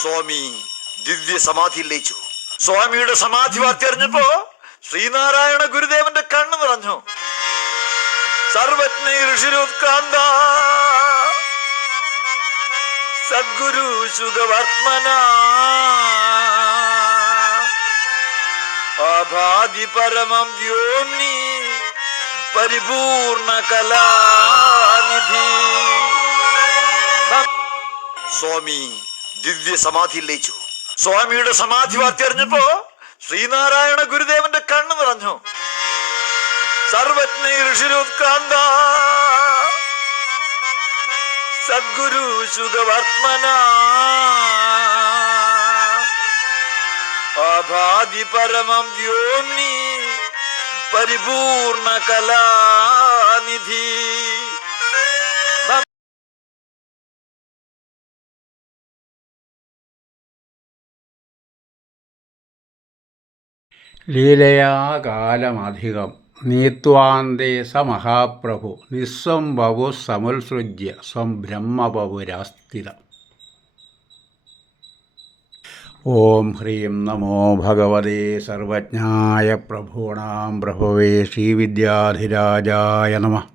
സ്വാമി ദിവ്യ സമാധിയിൽ ലയിച്ചു. സ്വാമിയുടെ സമാധി വാർത്ത അറിഞ്ഞപ്പോ ശ്രീനാരായണ ഗുരുദേവന്റെ കണ്ണു നിറഞ്ഞു. സർവജ്ഞ ഋഷിരുത്ക്രാന്ത സദ്ഗുരു സുഖവർത്മന ആഭാതി പരമം വ്യോംനി പരിപൂർണ കലാനിധി. സ്വാമി ദിവ്യ സമാധിയിൽ ലയിച്ചു. സ്വാമിയുടെ സമാധി വാർത്ത അറിഞ്ഞപ്പോ ശ്രീനാരായണ ഗുരുദേവന്റെ കണ്ണു നിറഞ്ഞു. സർവജ്ഞ ഋഷിരുത്ക്രാന്ത സദ്ഗുരു സുഖവർത്മന ആഭാതി പരമം വ്യോംനി പരിപൂർണ കലാനിധി. ലീലയാ കാലമധികം നീത്വാന്തേ സ മഹാപ്രഭു നിസ്വം ബഭു സമുത്സൃജ്യ സ്വം ബ്രഹ്മപൗരാസ്ഥിതം. ഓം ഹ്രീം നമോ ഭഗവതേ സർവജ്ഞായ പ്രഭൂണാം പ്രഭവേ ശ്രീവിദ്യാധിരാജായ നമഃ.